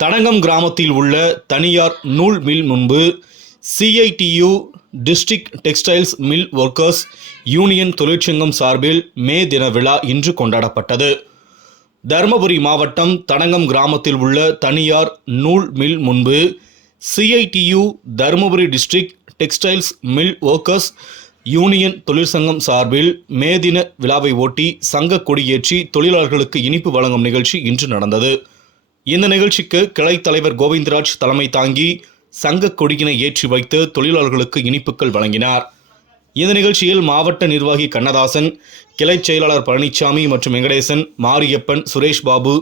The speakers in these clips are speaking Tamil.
தடங்கம் கிராமத்தில் உள்ள தனியார் நூல் மில் முன்பு CITU district textiles mill workers union தொழிற்சங்கம் சார்பில் மே தின விழா இன்று கொண்டாடப்பட்டது. தருமபுரி மாவட்டம் தடங்கம் கிராமத்தில் உள்ள தனியார் நூல் மில் முன்பு CITU Dharmapuri district textiles mill workers union தொழிற்சங்கம் சார்பில் மே தின விழாவை ஒட்டி சங்க கொடியேற்றி தொழிலாளர்களுக்கு இனிப்பு வழங்கும் நிகழ்ச்சி இன்று நடந்தது. இந்த நிகழ்ச்சிக்கு கிளைத் தலைவர் கோவிந்தராஜ் தலைமை தாங்கி சங்க கொடியினை ஏற்றி வைத்து தொழிலாளர்களுக்கு இனிப்புகள் வழங்கினார். இந்த நிகழ்ச்சியில் மாவட்ட நிர்வாகி கண்ணதாசன் கிளைச் செயலாளர் பழனிசாமி மற்றும் வெங்கடேசன் மாரியப்பன் சுரேஷ் பாபு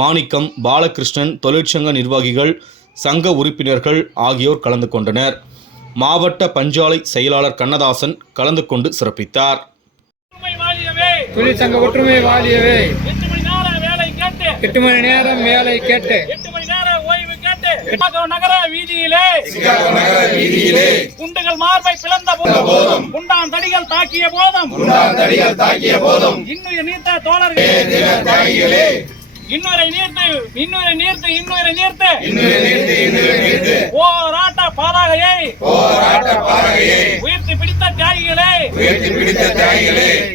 மாணிக்கம் பாலகிருஷ்ணன் தொழிற்சங்க நிர்வாகிகள் சங்க உறுப்பினர்கள் ஆகியோர் கலந்து கொண்டனர். மாவட்ட பஞ்சாலை செயலாளர் கண்ணதாசன் கலந்து கொண்டு சிறப்பித்தார். தொழிற்சங்க ஒற்றுமை வாழியவே எட்டு மணி நேர வேலை கேட்டு எட்டு மணி நேரம் வேலை கேட்டு. எட்டு மணி நேர ஓய்வு கேட்டு நகர வீதியிலே குண்டுகள் மார்பை பிளந்த போதும். குண்டான் தடிகள் தாக்கிய போதும். இன்னுயிர் நீர்த்த தோழர்களே. இன்னுரை நீர்த்து இன்னுரை நீர்த்து இன்னுரை நீர்த்து. போராட்ட பாதாகையை. உயர்த்தி பிடித்த தியாகிகளே.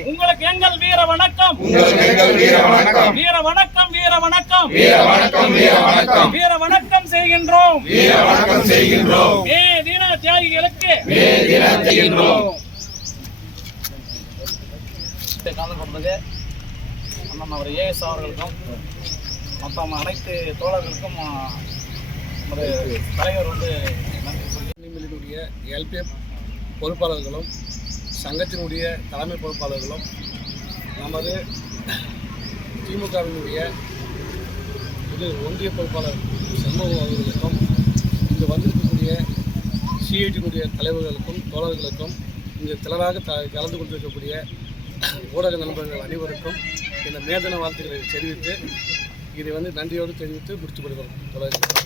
உங்களுக்கு எங்கள் வீர வணக்கம். வீர வணக்கம். வீர வணக்கம். வீர வணக்கம் செய்கின்றோம். மே தின தியாகிகளுக்கு கலந்து கொண்டது அண்ணன் அவர் ஏஎஸ் அவர்களுக்கும் மொத்தம் அனைத்து தோழர்களுக்கும் நமது தலைவர் வந்து நன்றி சொல்லி எல்பிஎஃப் பொறுப்பாளர்களும் சங்கத்தினுடைய தலைமை பொறுப்பாளர்களும் நமது திமுகவினுடைய இது ஒன்றிய பொறுப்பாளர் சண்முகம் அவர்களுக்கும் இங்கே வந்திருக்கக்கூடிய சிஐடியினுடைய தலைவர்களுக்கும் தோழர்களுக்கும் இங்கே திரளாக த கலந்து கொண்டிருக்கக்கூடிய ஊடக நண்பர்கள் அனைவருக்கும் இந்த மேதன வாழ்த்துக்களை தெரிவித்து இதை வந்து நன்றியோடு தெரிவித்து முடித்துக் கொடுக்கிறோம் தொடர்ந்து